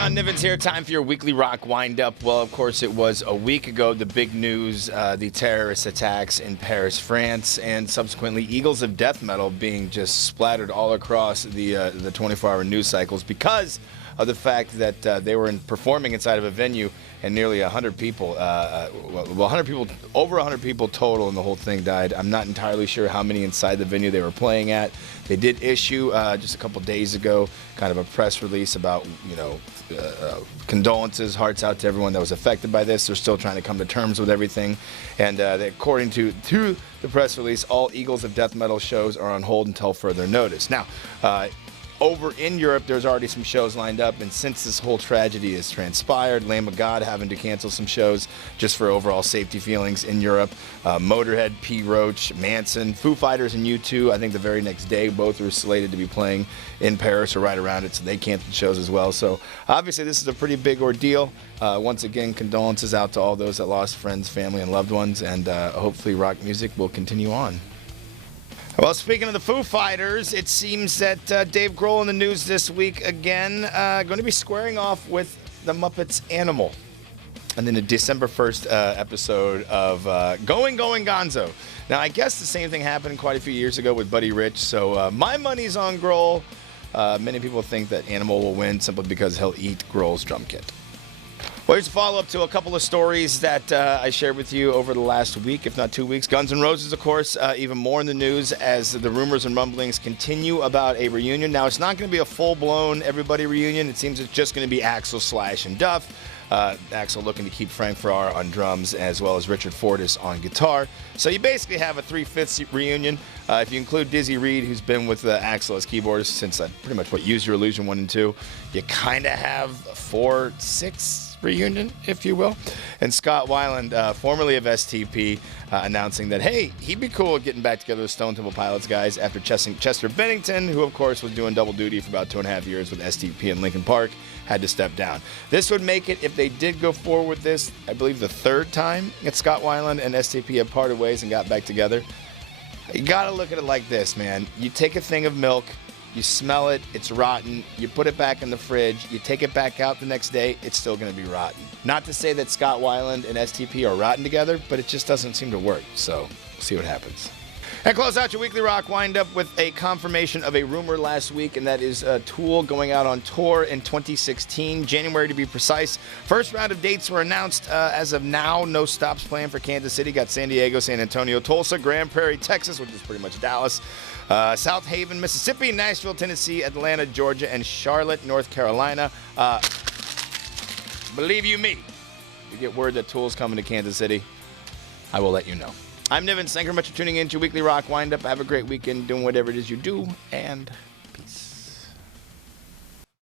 going on? Nivens here. Time for your weekly rock wind-up. Well, of course, it was a week ago, the big news, the terrorist attacks in Paris, France, and subsequently Eagles of Death Metal being just splattered all across the 24-hour news cycles because of the fact that they were performing inside of a venue and nearly 100 people, over 100 people total, and the whole thing died. I'm not entirely sure how many inside the venue they were playing at. They did issue just a couple days ago kind of a press release about, condolences, hearts out to everyone that was affected by this. They're still trying to come to terms with everything. And according to the press release, all Eagles of Death Metal shows are on hold until further notice. Now, over in Europe, there's already some shows lined up, and since this whole tragedy has transpired, Lamb of God having to cancel some shows just for overall safety feelings in Europe. Motorhead, P. Roach, Manson, Foo Fighters, and U2, I think the very next day, both were slated to be playing in Paris or right around it, so they canceled shows as well. So obviously this is a pretty big ordeal. Once again, condolences out to all those that lost friends, family, and loved ones, and hopefully rock music will continue on. Well, speaking of the Foo Fighters, it seems that Dave Grohl in the news this week again, going to be squaring off with the Muppets Animal. And then the December 1st episode of Going Gonzo. Now, I guess the same thing happened quite a few years ago with Buddy Rich, so my money's on Grohl. Many people think that Animal will win simply because he'll eat Grohl's drum kit. Well, here's a follow-up to a couple of stories that I shared with you over the last week, if not 2 weeks. Guns N' Roses, of course, even more in the news as the rumors and rumblings continue about a reunion. Now, it's not going to be a full-blown everybody reunion. It seems it's just going to be Axl, Slash, and Duff. Axl looking to keep Frank Farrar on drums as well as Richard Fortus on guitar. So you basically have a 3/5 reunion. If you include Dizzy Reed, who's been with Axl as keyboardist since pretty much Use Your Illusion 1 and 2, you kind of have a 4/6 reunion, if you will. And Scott Weiland, formerly of STP, announcing that, hey, he'd be cool with getting back together with Stone Temple Pilots guys after Chester Bennington, who, of course, was doing double duty for about 2.5 years with STP and Linkin Park, had to step down. This would make it, if they did go forward with this, I believe the third time that Scott Weiland and STP have parted ways and got back together. You got to look at it like this, man. You take a thing of milk, you smell it, it's rotten, you put it back in the fridge, you take it back out the next day, it's still going to be rotten. Not to say that Scott Weiland and STP are rotten together, but it just doesn't seem to work, so we'll see what happens. And close out your weekly rock wind-up with a confirmation of a rumor last week, and that is Tool going out on tour in 2016, January to be precise. First round of dates were announced as of now. No stops planned for Kansas City. Got San Diego, San Antonio, Tulsa, Grand Prairie, Texas, which is pretty much Dallas, South Haven, Mississippi, Nashville, Tennessee, Atlanta, Georgia, and Charlotte, North Carolina. Believe you me, you get word that Tool's coming to Kansas City, I will let you know. I'm Nivens. Thank you very much for tuning in to your weekly rock wind-up. Have a great weekend doing whatever it is you do, and peace.